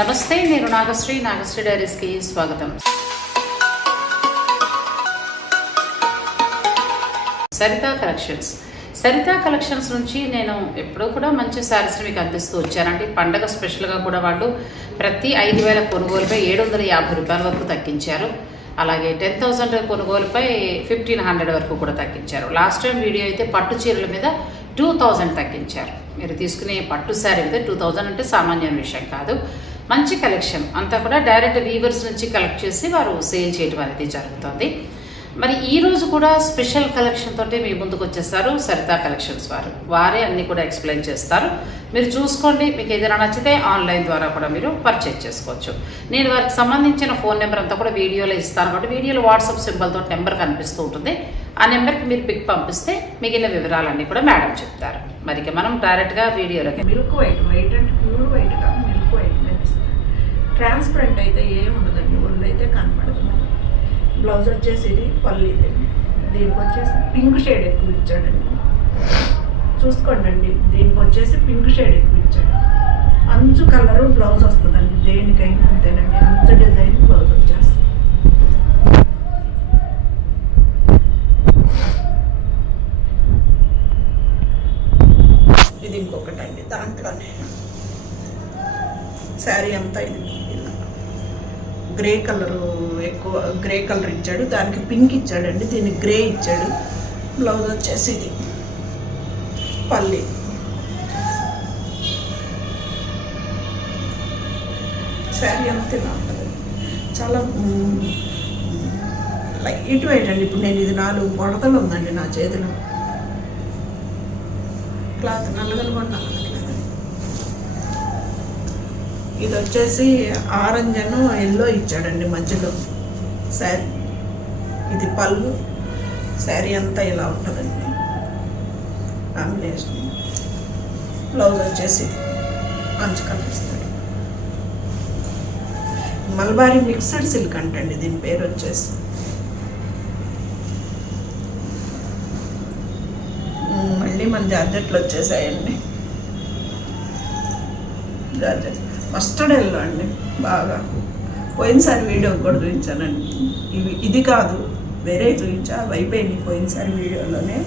నమస్తే నేను నాగశ్రీ. నాగశ్రీ డైరీస్కి స్వాగతం. సరిత కలెక్షన్స్. సరిత కలెక్షన్స్ నుంచి నేను ఎప్పుడూ కూడా మంచి శారీస్ మీకు అందిస్తూ వచ్చానండి. పండగ స్పెషల్గా కూడా వాళ్ళు ప్రతి ఐదు వేల కొనుగోలుపై ఏడు వందల యాభై రూపాయల వరకు తగ్గించారు. అలాగే టెన్ థౌసండ్ కొనుగోలుపై ఫిఫ్టీన్ హండ్రెడ్ వరకు కూడా తగ్గించారు. లాస్ట్ టైం వీడియో అయితే పట్టు చీరల మీద టూ థౌజండ్ తగ్గించారు. మీరు తీసుకునే పట్టు శారీ మీద టూ థౌజండ్ అంటే సామాన్య విషయం కాదు. మంచి కలెక్షన్. అంతా కూడా డైరెక్ట్ వీవర్స్ నుంచి కలెక్ట్ చేసి వారు సేల్ చేయడం అనేది జరుగుతుంది. మరి ఈ రోజు కూడా స్పెషల్ కలెక్షన్ తోటి మీ ముందుకు వచ్చేస్తారు సరితా కలెక్షన్స్ వారు. వారే అన్ని కూడా ఎక్స్ప్లెయిన్ చేస్తారు. మీరు చూసుకోండి మీకు ఏదైనా నచ్చితే ఆన్లైన్ ద్వారా కూడా మీరు పర్చేజ్ చేసుకోవచ్చు. నేను వారికి సంబంధించిన ఫోన్ నెంబర్ అంతా కూడా వీడియోలో ఇస్తాను. కాబట్టి వీడియోలో వాట్సాప్ సింబల్ తోటి నెంబర్ కనిపిస్తూ ఉంటుంది. ఆ నెంబర్కి మీరు పిక్ పంపిస్తే మిగిలిన వివరాలన్నీ కూడా మేడం చెప్తారు. మరి మనం డైరెక్ట్గా వీడియోలోకి మిల్క్ వైట్ వైట్ అంటే ప్యూర్ వైట్ కాదు మిల్క్ వైట్ ట్రాన్స్పరెంట్ అయితే ఏం ఉండదండి ఒళ్ళు అయితే కనపడుతుంది బ్లౌజ్ వచ్చేసి ఇది పళ్ళు ఇది దీనికి వచ్చేసి పింక్ షేడ్ ఎక్కువ ఇచ్చాడండి. చూసుకోండి దీనికి వచ్చేసి పింక్ షేడ్ ఎక్కువ ఇచ్చాడు. అంచు కలరు బ్లౌజ్ వస్తుందండి దేనికైనా అంతేనండి అంచు డిజైన్ బ్లౌజ్ వచ్చేస్తుంది ఇది ఇంకొకటి అండి దాంట్లోనే శారీ అంతా ఇది. గ్రే కలర్ ఎక్కువ గ్రే కలర్ ఇచ్చాడు. దానికి పింక్ ఇచ్చాడండి. దీనికి గ్రే ఇచ్చాడు. బ్లౌజ్ వచ్చేసి ఇది. పల్లి. శారీ అంతా ఉంటుంది. చాలా లైట్ వెయిట్ అండి. ఇప్పుడు నేను ఇది నాలుగు ముడతలు ఉందండి నా చేతిలో. క్లాత్ నల్లగలు కూడా ఇది వచ్చేసి ఆరెంజ్ అను ఎల్లో ఇచ్చాడండి మధ్యలో. శారీ. ఇది పళ్ళు. శారీ అంతా ఇలా ఉంటుందండి. కాంబినేషన్. బ్లౌజ్ వచ్చేసి మంచి కనిపిస్తాడు మల్బారీ మిక్సడ్ సిల్క్ అంటండి దీని పేరు వచ్చేసి. మళ్ళీ మన జార్జెట్లు వచ్చేసాయండి. జార్జెట్. మస్టర్డ్ ఎల్లో అండి బాగా. పోయినసారి వీడియో కూడా చూపించానండి. ఇవి ఇది కాదు వేరే చూపించా అవి అయిపోయింది పోయినసారి వీడియోలోనే.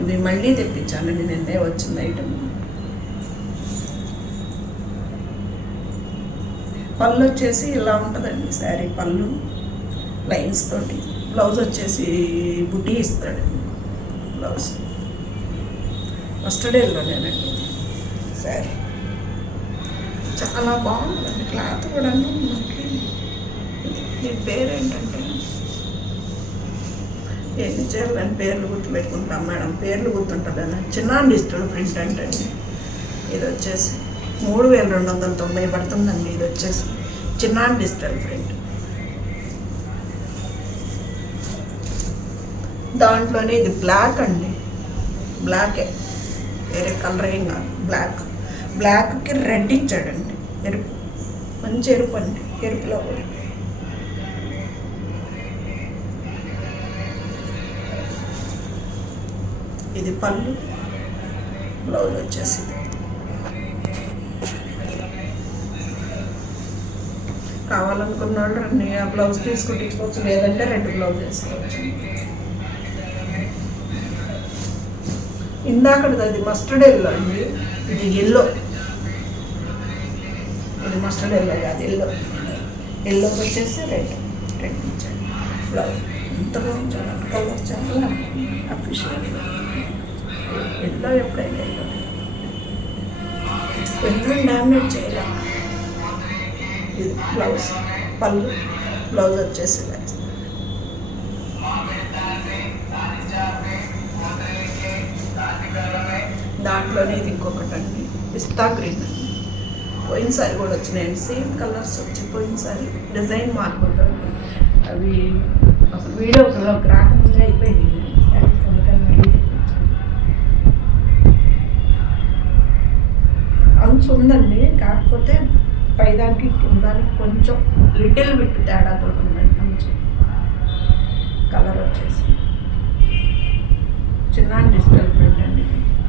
ఇవి మళ్ళీ తెప్పించానండి నిన్నే వచ్చింది ఐటమ్ పళ్ళు వచ్చేసి ఇలా ఉంటుందండి శారీ పళ్ళు. లైన్స్ తోటి. బ్లౌజ్ వచ్చేసి బుటీ ఇస్తాడు బ్లౌజ్ మస్టర్డ్ ఎల్లోనేనండి శారీ చాలా బాగుందండి క్లాత్ కూడా మనకి దీని పేరు ఏంటంటే? ఎన్ని చేయాలని పేర్లు గుర్తుపెట్టుకుంటాం మేడం. పేర్లు గుర్తుంటుందని చిన్న డిజిటల్ ప్రింట్ అంటే ఇది వచ్చేసి మూడు వేల రెండు వందల తొంభై పడుతుందండి. ఇది వచ్చేసి చిన్న డిజిటల్ ప్రింట్. దాంట్లోనే ఇది బ్లాక్ అండి. బ్లాకే. వేరే కలర్ ఏం కాదు. బ్లాక్ బ్లాక్కి రెడ్ ఇచ్చాడండి. ఎరుపు. మంచి ఎరుపు అండి. ఎరుపులో కూడా. ఇది పళ్ళు. బ్లౌజ్ వచ్చేసి. కావాలనుకున్న వాళ్ళు రెండు ఆ బ్లౌజ్ తీసుకుంటే ఇచ్చుకోవచ్చు లేదంటే రెండు బ్లౌజ్ వేసుకోవచ్చు. ఇందాకటిది అది మస్టర్డ్ ఎల్లో అండి. ఇది ఎల్లో ఇది మస్టర్డ్ ఎల్లో కాదు ఎల్లో ఎల్లో వచ్చేసి రెడ్ రెడ్ ఇచ్చాడు బ్లౌజ్ ఎంత బాగుంది కలర్ చాలా అప్రిషియేట్ ఎల్లో ఎప్పుడైనా ఎల్లో ఎల్లో డామినేట్ చేయాలి ఇది బ్లౌజ్ పళ్ళు బ్లౌజ్ వచ్చేసి దాంట్లోనే ఇది ఇంకొకటి అండి పిస్తా గ్రీన్ అండి. పోయినసారి కూడా వచ్చినాయండి. సేమ్ కలర్స్ వచ్చి పోయినసారి డిజైన్ మారిపోతుంది అవి అసలు వీడియో రాకముందే అయిపోయినాయి. అంచు ఉందండి. కాకపోతే పైదానికి కిందానికి కొంచెం లిటిల్ బిట్ తేడాతో ఉందండి అంచు. కలర్ వచ్చేసి. చిన్న డిజిటల్ ప్రింట్ అండి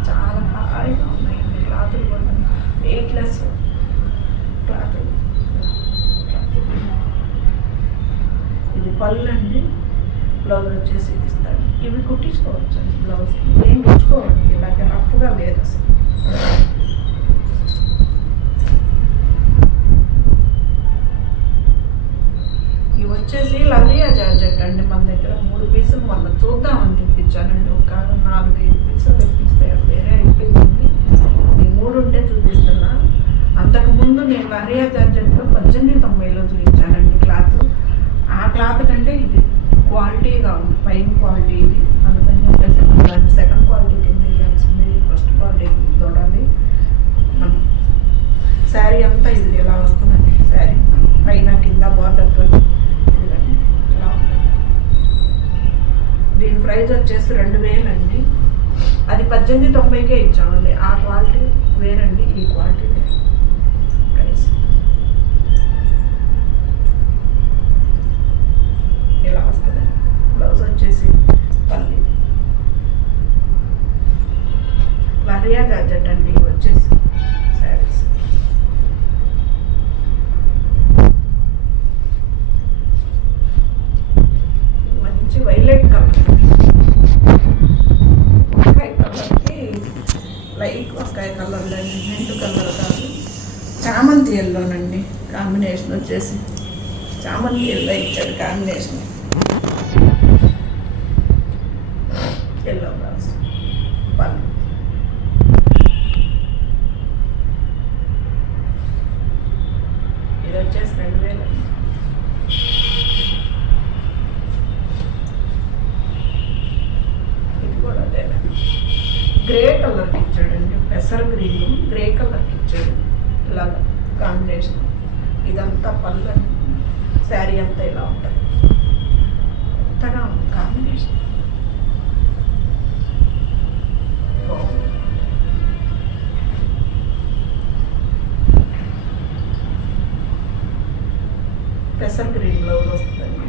చాలా హాయిగా ఉన్నాయండి క్లాతులు కూడా వెయిట్లెస్ రాత్రి ఇది పళ్ళు అండి బ్లౌజ్ వచ్చేసి ఇస్తాడు. ఇవి కుట్టించుకోవచ్చు బ్లౌజ్. ఏం కుట్టుకోవాలి ఇలాగ రఫ్గా లేదు అసలు. ఇవి వచ్చేసి లలియా జార్జెట్ అండి మన దగ్గర. మూడు పీసులు మొన్న చూద్దామని చూపించానండి ఒక నాలుగు ఐదు వేరే అయిపోయింది ఈ మూడు ఉంటే చూపిస్తున్నా అంతకుముందు నేను లలియా జార్జెట్లో పద్దెనిమిది తొంభైలో చూపించానండి క్లాత్. ఆ క్లాత్ కంటే ఇది క్వాలిటీగా ఉంది. ఫైన్ క్వాలిటీ ఇది. అందుకని చెప్పేసి దాన్ని సెకండ్ క్వాలిటీ కింద ఇవ్వాల్సింది. ఫస్ట్ క్వాలిటీ చూడాలి. మనం శారీ అంతా ఇది ఎలా వస్తుందండి? శారీ పైన కింద బార్డర్తో దీని ప్రైస్ వచ్చేసి రెండు పద్దెనిమిది తొంభైకే ఇచ్చామండి ఆ క్వాలిటీ వేరండి ఈ క్వాలిటీ వేరు. ప్రైస్ ఇలా వస్తుంది. బ్లౌజ్ వచ్చేసి పల్లి వరియా జార్జెట్ అండి వచ్చేసి శారీస్ మంచి వైలెట్ కలర్ వంకాయ కలర్కి లైట్ వంకాయ కలర్లో అండి మెంటు కలర్ కాదు. చామంతి ఎల్లోనండి కాంబినేషన్ వచ్చేసి. చామంతి ఎల్లో ఇచ్చాడు కాంబినేషన్ ఎల్లో బ్లౌజ్ పళ్ళు ఇది వచ్చేసి రెండు వేలు ఇది కూడా అదేనండి గ్రే కలర్కి ఇచ్చాడండి పెసర్ గ్రీన్ గ్రే కలర్కి ఇచ్చాడు ఇలాగ కాంబినేషన్ ఇదంతా పళ్ళు శారీ అంతా ఇలా ఉంటుంది కొత్తగా ఉంది కాంబినేషన్ బాగుంది. పెసర్ గ్రీన్ బ్లౌజ్ వస్తుందండి.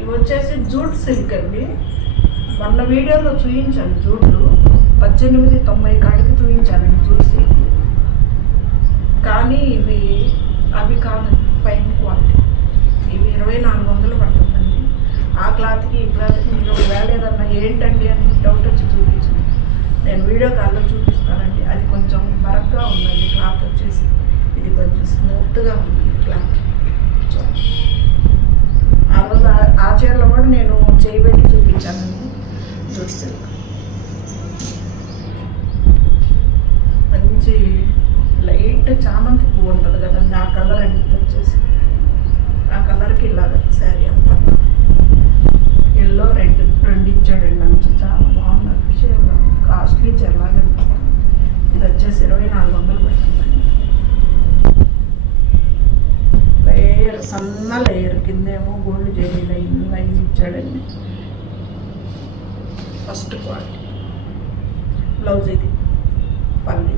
ఇవి వచ్చేసి జూట్ సిల్క్ అండి. మొన్న వీడియోలో చూపించాను జూట్లు. పద్దెనిమిది తొంభై కాడికి చూపించానండి జూట్ సిల్క్. కానీ ఇవి అవి కాదు ఫైన్ క్వాలిటీ. ఇవి ఇరవై నాలుగు వందలు పడుతుందండి. ఆ క్లాత్కి ఈ క్లాత్కి మీరు వేలేదన్నా ఏంటండి అని డౌట్ వచ్చి చూపించింది నేను వీడియో కాల్లో చూపిస్తానండి. అది కొంచెం బరక్గా ఉందండి క్లాత్ వచ్చేసి. ఇది కొంచెం స్మూత్గా ఉంది క్లాత్ ఆ రోజు ఆ- చీరలో కూడా నేను చేయబెట్టి చూపించాను. జూట్ సిల్క్ మంచి లైట్ చామంతి పువ్వు ఉంటుంది కదండి ఆ కలర్ అండి వచ్చేసి ఆ కలర్కి ఇలాగ శారీ అంతా. ఎల్లో రెడ్ రెండు ఇచ్చాడండి మంచి చాలా బాగుంది. అఫిషియల్గా కాస్ట్లీ చీరలాగా ఇది వచ్చేసి ఇరవై నాలుగు వందలు పెట్టింది లేయర్ సన్న లేయర్ కిందేమో గోల్డ్ జరీ లైన్ లైన్ ఇచ్చాడండి. ఫస్ట్ క్వాలిటీ బ్లౌజ్ ఇది. పల్లి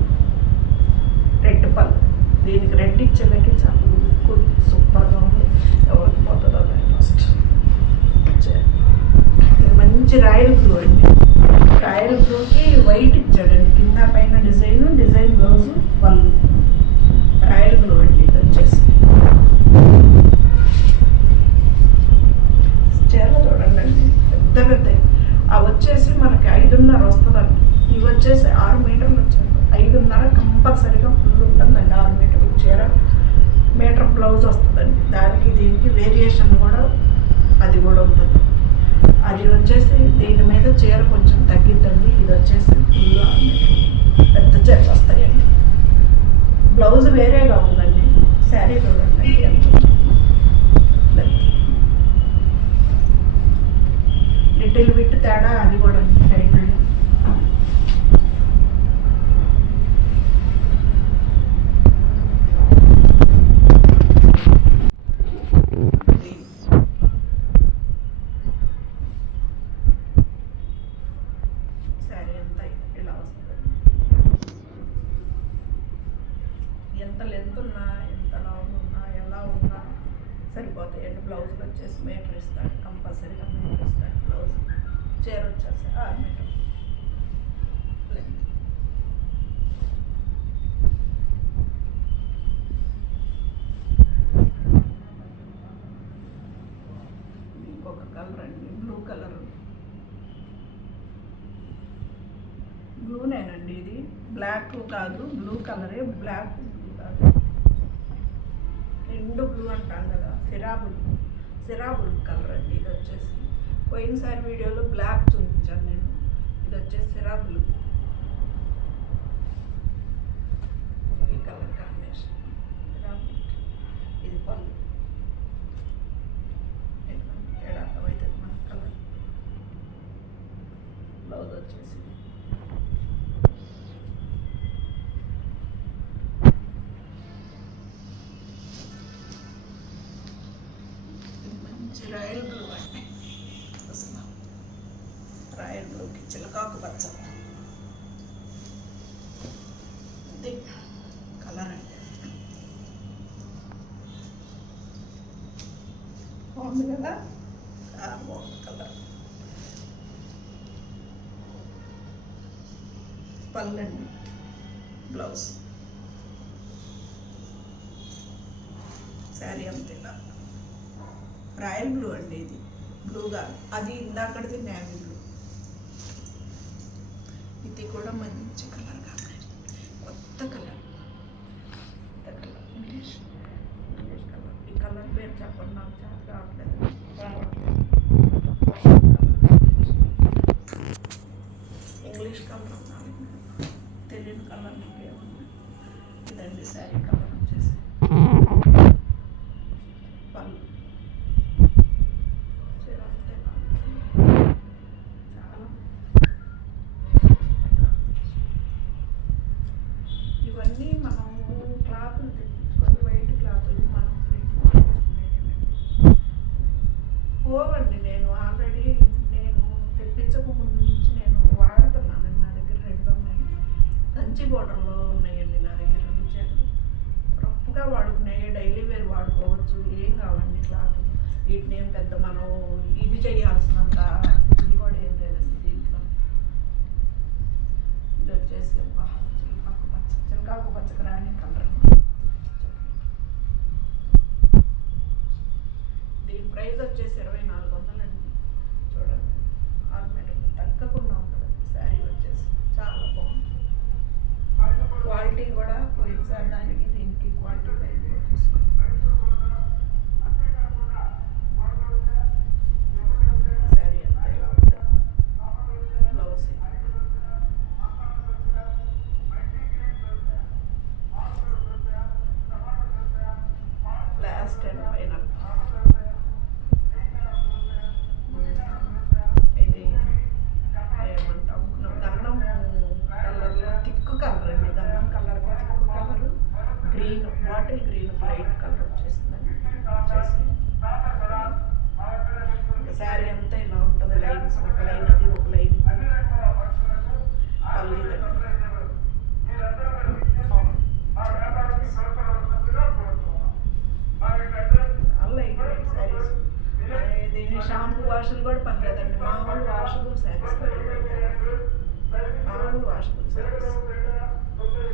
రెడ్ పల్లె దీనికి రెడ్ ఇచ్చేదానికి చాలా లుక్ సూపర్గా ఉంది. ఎవరికి పోతుందో కానీ ఫస్ట్ ఇది మంచి రాయల్ బ్లూ అండి. రాయల్ బ్లూకి వైట్ ఇచ్చాడండి. కింద పైన design design blouse pallu. Royal blue అండి. ఇది వచ్చేసి. మీటర్ ఇస్తాడు కంపల్సరీగా మీటర్ ఇస్తాడు బ్లౌజ్ చీర వచ్చేసి ఆరు మీటర్ ఇంకొక కలర్ అండి. బ్లూ కలర్ బ్లూనేనండి ఇది. బ్లాక్ కాదు. బ్లూ కలరే. బ్లాక్ సిరాబుల్ కలర్ అండి. ఇది వచ్చేసి పోయినసారి వీడియోలో బ్లాక్ చూపించాను నేను. ఇది వచ్చేసి సిరాబుల్ బ్లూ బాగుంది కదా? చాలా బాగుంది కలర్. పళ్ళండి బ్లౌజ్. శారీ అంతేనా రాయల్ బ్లూ అండి ఇది. బ్లూగా. అది ఇందాకటిది నేవీ బ్లూ. ఇది కూడా మంచి కలర్ కాంబినేషన్ కొత్త కలర్ కొత్త కలర్ ఇంగ్లీష్ ఇంగ్లీష్ కలర్ ఈ కలర్ పేరు చెప్పండి వీటిని ఏం పెద్ద మనం ఇది చేయాల్సినంత ఇది కూడా ఏం లేదండి దీంట్లో. ఇది వచ్చేసి చిలకాకు పచ్చ చిలకాకు పచ్చకరాని కలర్. దీని ప్రైస్ వచ్చేసి ఇరవై నాలుగు వందలండి చూడండి ఆర్నమెంట్ తగ్గకుండా ఉంటుంది శారీ వచ్చేసి చాలా బాగుంది క్వాలిటీ కూడా పోయినసారి దానికి దీనికి క్వాలిటీ పైన చూసుకోండి శారీ అంతా ఇలా ఉంటుంది బ్లౌజ్ లాస్ట్ అండ్ ఫైనల్ ఇది ఏమంటాం గంధం కలర్లో థిక్ కలర్ అండి గంధం కలర్కి thick colour green bottle green light colour వచ్చేసిందండి వచ్చేసి ఇంకా శారీ అంతా ఇలా ఉంటుంది లైన్స్ ఒక లైన్ అది ఒక లైన్ పల్లి చాలా లైట్ వెయిట్ శారీస్ దీని షాంపూ వాషులు కూడా పనిలేదండి మామూలు వాషబుల్ శారీస్ మామూలు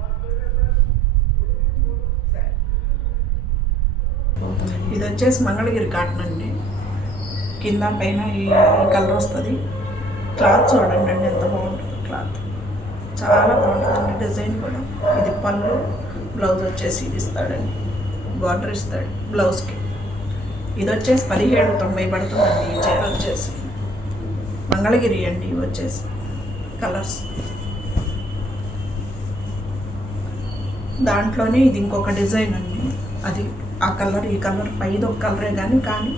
వాషబుల్ ఇది వచ్చేసి మంగళగిరి కాటన్ అండి. కింద పైన ఈ కలర్ వస్తుంది. క్లాత్ చూడండి అండి ఎంత బాగుంటుంది క్లాత్. చాలా బాగుంటుందండి డిజైన్ కూడా. ఇది పళ్ళు బ్లౌజ్ వచ్చేసి ఇది ఇస్తాడండి. బార్డర్ ఇస్తాడు బ్లౌజ్కి. ఇది వచ్చేసి పదిహేడు తొంభై పడుతుందండి ఈ చీర వచ్చేసి. మంగళగిరి అండి ఇవి వచ్చేసి. కలర్స్. దాంట్లోనే ఇది ఇంకొక డిజైన్ అండి అది ఆ కలర్ ఈ కలర్ పైది ఒక కలరే కానీ కానీ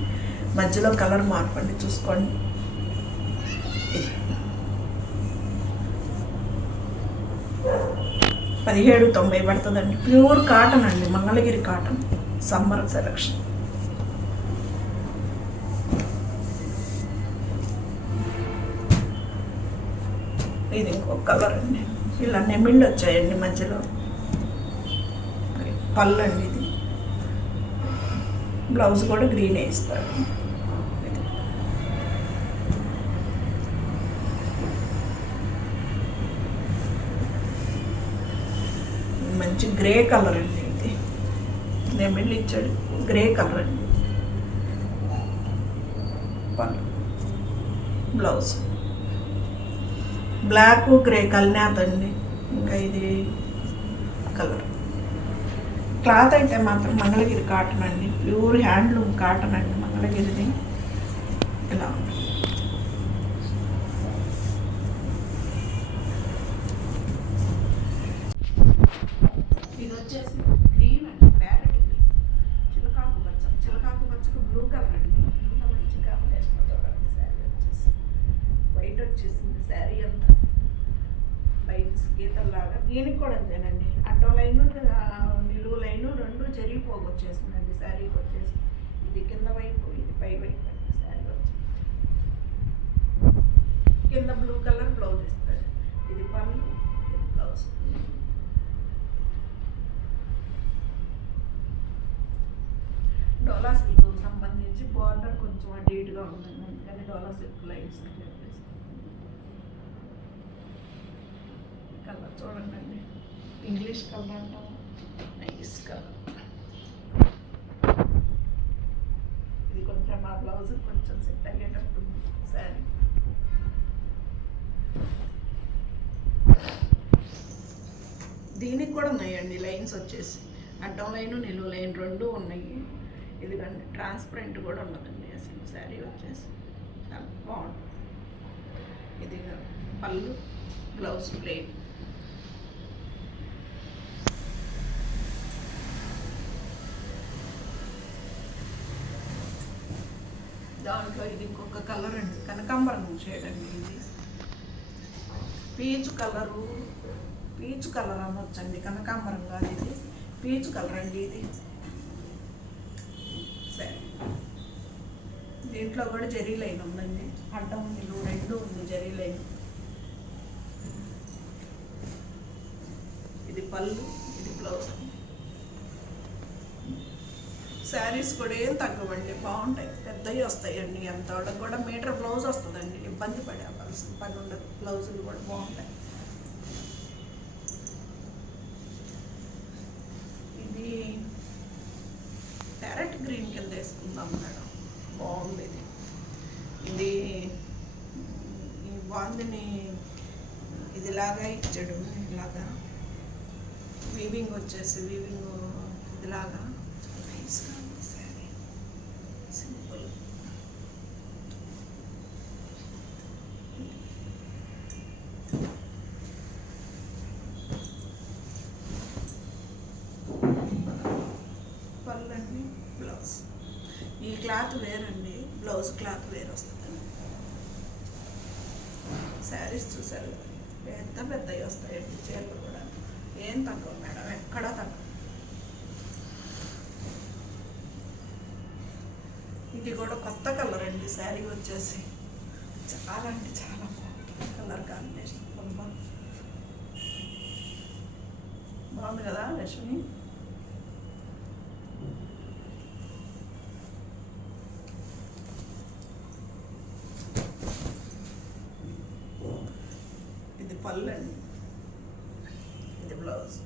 మధ్యలో కలర్ మార్పండి చూసుకోండి. పదిహేడు తొంభై పడుతుందండి. ప్యూర్ కాటన్ అండి మంగళగిరి కాటన్ సమ్మర్ సెలక్షన్. ఇది ఇంకొక కలర్ అండి. ఇలా నెమిళ్ళు వచ్చాయండి మధ్యలో. పళ్ళు అండి ఇది. బ్లౌజ్ కూడా గ్రీనే ఇస్తాడు ఇది. మంచి గ్రే కలర్ అండి ఇది. నెమిళ్ళు ఇచ్చాడు. గ్రే కలర్ అండి. పళ్ళు. బ్లౌజ్. బ్లాక్ గ్రే కల్నాథ్ అండి ఇంకా ఇది కలర్. క్లాత్ అయితే మాత్రం మంగళగిరి కాటన్ అండి. ప్యూర్ హ్యాండ్లూమ్ కాటన్ అండి మంగళగిరిది. ఇలా ఉంది. ఇది వచ్చేసి గ్రీన్ అండి ప్యారెట్ గ్రీన్ చిలకాకు పచ్చ చిలకాకు పచ్చకు బ్లూ కలర్ అండి ఎంత మంచి కాంబినేషన్ చూడండి శారీ వచ్చేసి వైట్ వచ్చేసింది శారీ అంతా లైన్స్ గీతల్లాగా దీనికి కూడా అంతేనండి అడ్డో లైను నిలువు లైను రెండు జరిగిపోగు వచ్చేసిందండి శారీకి వచ్చేసి ఇది కింద ఇది పై వైపు శారీ వచ్చి కింద బ్లూ కలర్ బ్లౌజ్ ఇస్తాడు ఇది పన్ను ఇది బ్లౌజ్. డోలా సిల్క్ సంబంధించి బార్డర్ కొంచెం అటు ఇటుగా ఉంటుంది అందుకని డోలా సిల్క్ లైన్స్ అని చెప్పేసి. కలర్ చూడండి. ఇంగ్లీష్ కలర్ అంటాం నైస్ కలర్ ఇది కొంచెం మా బ్లౌజ్ కొంచెం సెట్ అయ్యేటట్టు శారీ దీనికి కూడా ఉన్నాయండి లైన్స్ వచ్చేసి. అడ్డం లైన్ నిలువు లైన్ రెండు ఉన్నాయి. ఇదిగండి ట్రాన్స్పరెంట్ కూడా ఉండదండి అసలు శారీ వచ్చేసి. చాలా బాగుంటుంది ఇది పళ్ళు బ్లౌజ్ ప్లేట్. దాంట్లో ఇది ఇంకొక కలర్ అండి. కనకాంబరం షేడ్ అండి ఇది. పీచు కలరు పీచు కలర్ అనొచ్చండి. కనకాంబరం కాదు ఇది. పీచు కలర్ అండి ఇది. సరే. దీంట్లో కూడా జరీ లైన్ ఉందండి. అడ్డం నిలువు రెండు ఉంది జరీ లైన్. ఇది పళ్ళు ఇది బ్లౌజ్. శారీస్ కూడా ఏం తగ్గవండి బాగుంటాయి. పెద్దవి వస్తాయండి. ఎంత వాళ్ళకి కూడా మీటర్ బ్లౌజ్ వస్తుందండి. ఇబ్బంది పడేవలసిన పని ఉండదు. బ్లౌజులు కూడా బాగుంటాయి. ఇది ప్యారెట్ గ్రీన్ కింద వేసుకుందాం మేడం. బాగుంది ఇది. ఇది ఈ బాందిని ఇదిలాగా ఇచ్చాడు. ఇలాగా వీవింగ్ వచ్చేసి వీవింగ్ ఇదిలాగా. నైస్గా ఉంది శారీ సింపుల్ పళ్ళండి బ్లౌజ్ ఈ క్లాత్ వేరండి బ్లౌజ్ క్లాత్ వేరు వస్తుందండి శారీస్ చూసారు కదా, పెద్ద పెద్దవి వస్తాయండి చీరలు కూడా ఏం తక్కువ మేడం ఎక్కడా తక్కువ ఇది కూడా కొత్త కలర్ అండి శారీ వచ్చేసి చాలా అంటే చాలా బాగుంటుంది. కలర్ కాంబినేషన్ బాగుంది కదా లక్ష్మి? ఇది పళ్ళు అండి. ఇది బ్లౌజ్.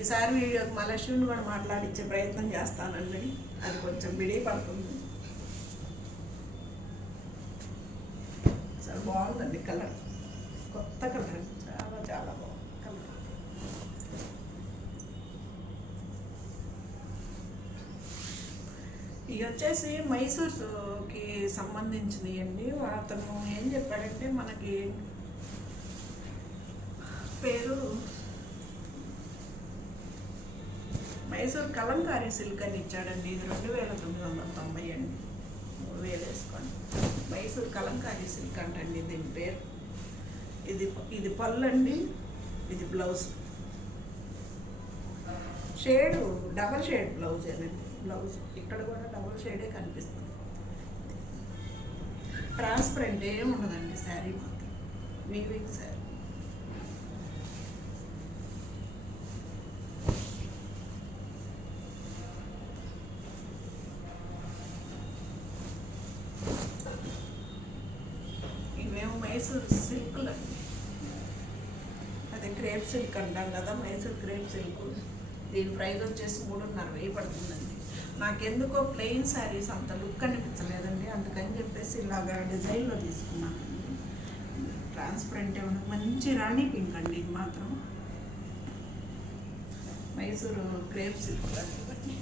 ఈసారి వీడియోకి మా లక్ష్మిని కూడా మాట్లాడించే ప్రయత్నం చేస్తానండి అది కొంచెం మిడి పడుతుంది. చాలా బాగుందండి కలర్. కొత్త కలర్ చాలా చాలా బాగుంది కలర్. ఇవి వచ్చేసి మైసూర్కి సంబంధించినవి అండి అతను ఏం చెప్పాడంటే మనకి పేరు మైసూర్ కలంకారీ సిల్క్ అని ఇచ్చాడండి. ఇది రెండు వేల తొమ్మిది వందల తొంభై అండి మూడు వేలు వేసుకోండి. మైసూర్ కలంకారీ సిల్క్ అంటండి దీని పేరు. ఇది ఇది పళ్ళు అండి ఇది blouse. Shade double shade blouse అండి. బ్లౌజ్. ఇక్కడ కూడా డబల్ షేడే కనిపిస్తుంది. ట్రాన్స్పరెంట్ ఏం ఉండదండి శారీ మాత్రం. వీవింగ్ శారీ ఇవేమో మైసూర్ సిల్క్లు అండి అదే క్రేప్ సిల్క్ అంటాం కదా మైసూర్ క్రేప్ సిల్క్ దీని ప్రైస్ వచ్చేసి మూడున్నర వెయ్యి పడుతుందండి. నాకెందుకో ప్లెయిన్ శారీస్ అంత లుక్ అనిపించలేదండి. అందుకని చెప్పేసి ఇలాగా డిజైన్లో తీసుకున్నానండి ట్రాన్స్పరెంట్ ఏమన్నా మంచి రాణి పింక్ అండి ఇది మాత్రం. మైసూరు క్రేప్ సిల్క్ ఇవన్నీ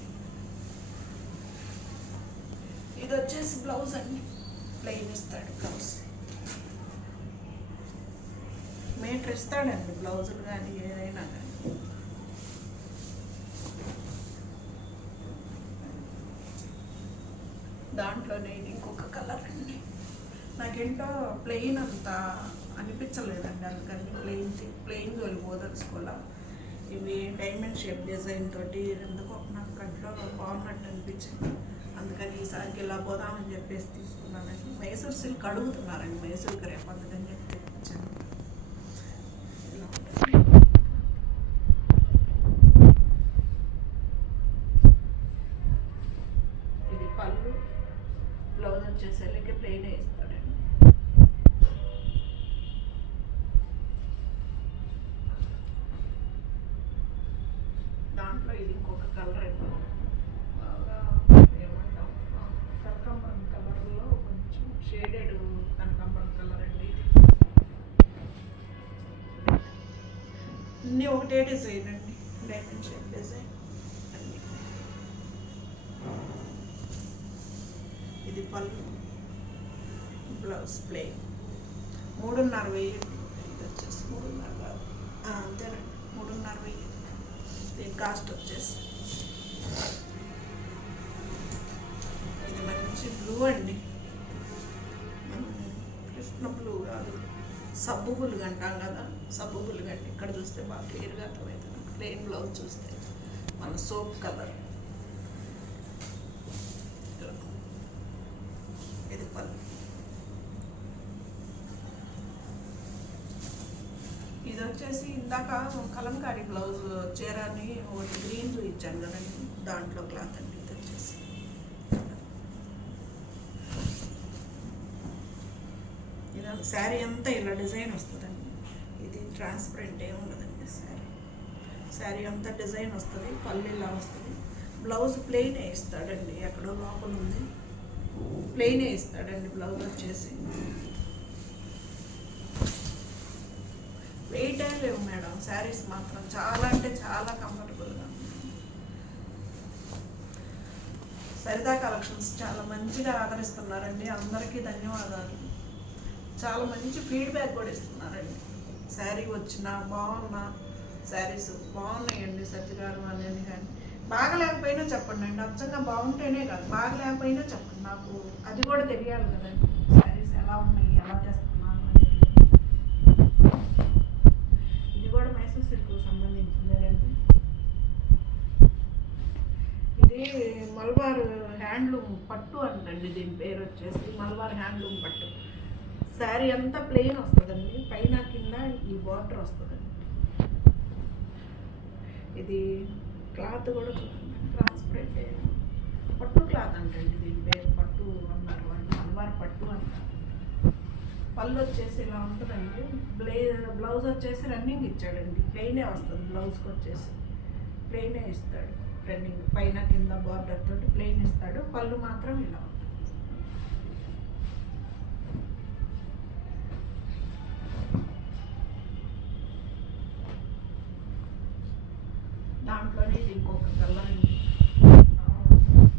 ఇది వచ్చేసి బ్లౌజ్ అండి. ప్లెయిన్ ఇస్తాడు బ్లౌజ్. మేటర్ ఇస్తాడండి బ్లౌజులు కానీ ఏదైనా కానీ దాంట్లోనే ఇది ఇంకొక కలర్ అండి ఏంటో ప్లెయిన్ అంత అనిపించలేదండి. అందుకని ప్లెయిన్ ప్లెయిన్ వెళ్ళిపోదలుచుకోవాలా ఇవి డైమండ్ షేప్ డిజైన్ తోటి ఎందుకో నాకు కంట్లో బాగున్నట్టు అనిపించింది. అందుకని ఈసారికి ఇలా పోదామని చెప్పేసి తీసుకున్నానండి. మైసూర్ సిల్క్ అడుగుతున్నారండి. మైసూర్కి రేపు అందుకని చెప్పి తెప్పించాను ఒకటే డిజైన్ అండి. Diamond shape design. ఇది పళ్ళు. బ్లౌజ్ ప్లే మూడున్నర వెయ్యి. ఇది వచ్చేసి మూడున్నర అంతేనండి మూడున్నర వెయ్యి. దీని కాస్ట్ వచ్చేసి. ఇది మంచి బ్లూ అండి. కృష్ణ బ్లూ కాదు. సబ్బు బులుగు అంటాం కదా. సబ్బు బులుగు ఇక్కడ చూస్తే బాగా క్లియర్గా అర్థమవుతుంది ప్లెయిన్ బ్లౌజ్ చూస్తే మన సోప్ కలర్ ఇది పళ్ళు. ఇది వచ్చేసి ఇందాక కలంకారీ బ్లౌజ్ చీరని ఒకటి గ్రీన్ చూపించాను కదండి. దాంట్లో క్లాత్ అండి ఇది వచ్చేసి. ఇది శారీ అంతా ఇలా డిజైన్ వస్తుందండి. ట్రాన్స్పరెంట్ ఏమి ఉండదండి శారీ శారీ అంతా డిజైన్ వస్తుంది పళ్ళు ఇలా వస్తుంది. బ్లౌజ్ ప్లెయిన్ ఇస్తాడండి ఎక్కడో లోపల ఉంది. ప్లెయిన్ ఇస్తాడండి బ్లౌజ్ వచ్చేసి. వెయిట్ లేవు మేడం శారీస్ మాత్రం చాలా అంటే చాలా కంఫర్టబుల్గా సరితా కలెక్షన్స్ చాలా మంచిగా ఆదరిస్తున్నారండి అందరికీ ధన్యవాదాలు. చాలా మంచి ఫీడ్బ్యాక్ కూడా ఇస్తున్నారండి. శారీ వచ్చినా బాగున్నా శారీస్ బాగున్నాయండి సత్యగారు అనేది కానీ. బాగలేకపోయినా చెప్పండి అండి. అచ్చంగా బాగుంటేనే కాదు. బాగలేకపోయినా చెప్పండి నాకు. అది కూడా తెలియాలి కదండి శారీస్ ఎలా ఉన్నాయి? ఎలా చేస్తున్నాను అనేది ఇది కూడా మైసూర్ సిల్క్ సంబంధించిందేనండి ఇది మల్బార్ హ్యాండ్లూమ్ పట్టు అంటండి. దీని పేరు వచ్చేసి మల్బార్ హ్యాండ్లూమ్ పట్టు. శారీ అంతా ప్లెయిన్ వస్తుందండి. పైన కింద ఈ బార్డర్ వస్తుందండి. ఇది క్లాత్ కూడా చూడండి. ట్రాన్స్పరెంట్ పట్టు క్లాత్ అంటండి దీని పేరు. పట్టు అన్నారు వాళ్ళు మల్బార్ పట్టు అంటారు పళ్ళు వచ్చేసి ఇలా ఉంటుందండి. బ్లే బ్లౌజ్ వచ్చేసి రన్నింగ్ ఇచ్చాడండి. ప్లెయినే వస్తుంది. బ్లౌజ్కి వచ్చేసి ప్లెయినే ఇస్తాడు. రన్నింగ్ పైన కింద బార్డర్ తోటి ప్లెయిన్ ఇస్తాడు. పళ్ళు మాత్రం ఇలా ఉంటుంది దాంట్లోనే ఇది ఇంకొక కలర్ అండి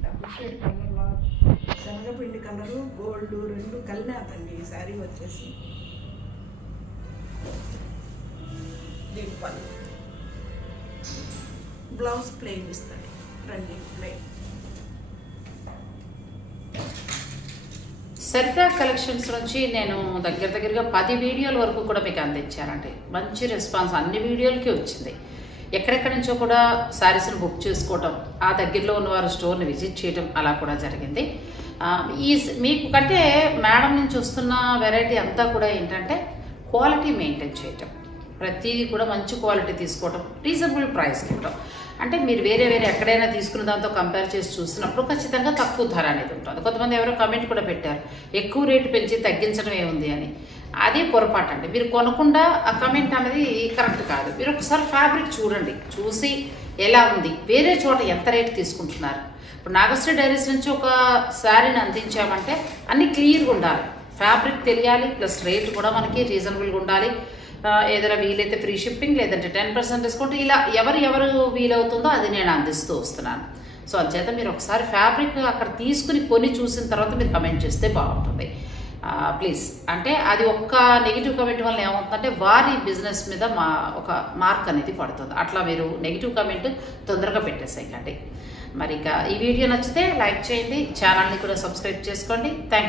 డబుల్ షేడ్ కలర్లో శనగపిండి కలరు గోల్డ్ రెండు కలినాథండి ఈ శారీ వచ్చేసి. దీని పళ్ళు. బ్లౌజ్ ప్లెయిన్ ఇస్తాడు రన్నింగ్ ప్లెయిన్. సరితా కలెక్షన్స్ నుంచి నేను దగ్గర దగ్గరగా పది వీడియోల వరకు కూడా మీకు అందించానండి. మంచి రెస్పాన్స్ అన్ని వీడియోలకి వచ్చింది. ఎక్కడెక్కడి నుంచో కూడా శారీస్ని బుక్ చేసుకోవటం ఆ దగ్గరలో ఉన్న వారు స్టోర్ని విజిట్ చేయడం అలా కూడా జరిగింది. ఈ మీకు కంటే మేడం నుంచి వస్తున్న వెరైటీ అంతా కూడా ఏంటంటే క్వాలిటీ మెయింటైన్ చేయటం. ప్రతిదీ కూడా మంచి క్వాలిటీ తీసుకోవటం రీజనబుల్ ప్రైస్ ఇవ్వటం. అంటే మీరు వేరే వేరే ఎక్కడైనా తీసుకున్న దాంతో కంపేర్ చేసి చూసినప్పుడు ఖచ్చితంగా తక్కువ ధర అనేది ఉంటుంది. కొంతమంది ఎవరో కమెంట్ కూడా పెట్టారు ఎక్కువ రేటు పెంచి తగ్గించడం ఏముంది అని. అదే పొరపాటు అండి మీరు కొనకుండా ఆ కమెంట్ అనేది కరెక్ట్ కాదు. మీరు ఒకసారి ఫ్యాబ్రిక్ చూడండి. చూసి ఎలా ఉంది? వేరే చోట ఎంత రేటు తీసుకుంటున్నారు? ఇప్పుడు నాగశ్రీ డైరీస్ నుంచి ఒక శారీని అందించామంటే అన్ని క్లియర్గా ఉండాలి. ఫ్యాబ్రిక్ తెలియాలి ప్లస్ రేట్ కూడా మనకి రీజనబుల్గా ఉండాలి. ఏదైనా వీలైతే ఫ్రీ షిప్పింగ్ లేదంటే టెన్ పర్సెంట్ డిస్కౌంట్ ఇలా ఎవరు ఎవరు వీలవుతుందో అది నేను అందిస్తూ వస్తున్నాను. సో అంచేత మీరు ఒకసారి ఫ్యాబ్రిక్ అక్కడ తీసుకుని కొని చూసిన తర్వాత మీరు కమెంట్ చేస్తే బాగుంటుంది. ప్లీజ్. అంటే అది ఒక్క నెగిటివ్ కమెంట్ వల్ల ఏమవుతుందంటే వారి బిజినెస్ మీద మా ఒక మార్క్ అనేది పడుతుంది. అట్లా మీరు నెగిటివ్ కమెంట్ తొందరగా పెట్టేసేయండి. మరి ఇక ఈ వీడియో నచ్చితే లైక్ చేయండి ఛానల్ని కూడా సబ్స్క్రైబ్ చేసుకోండి. థ్యాంక్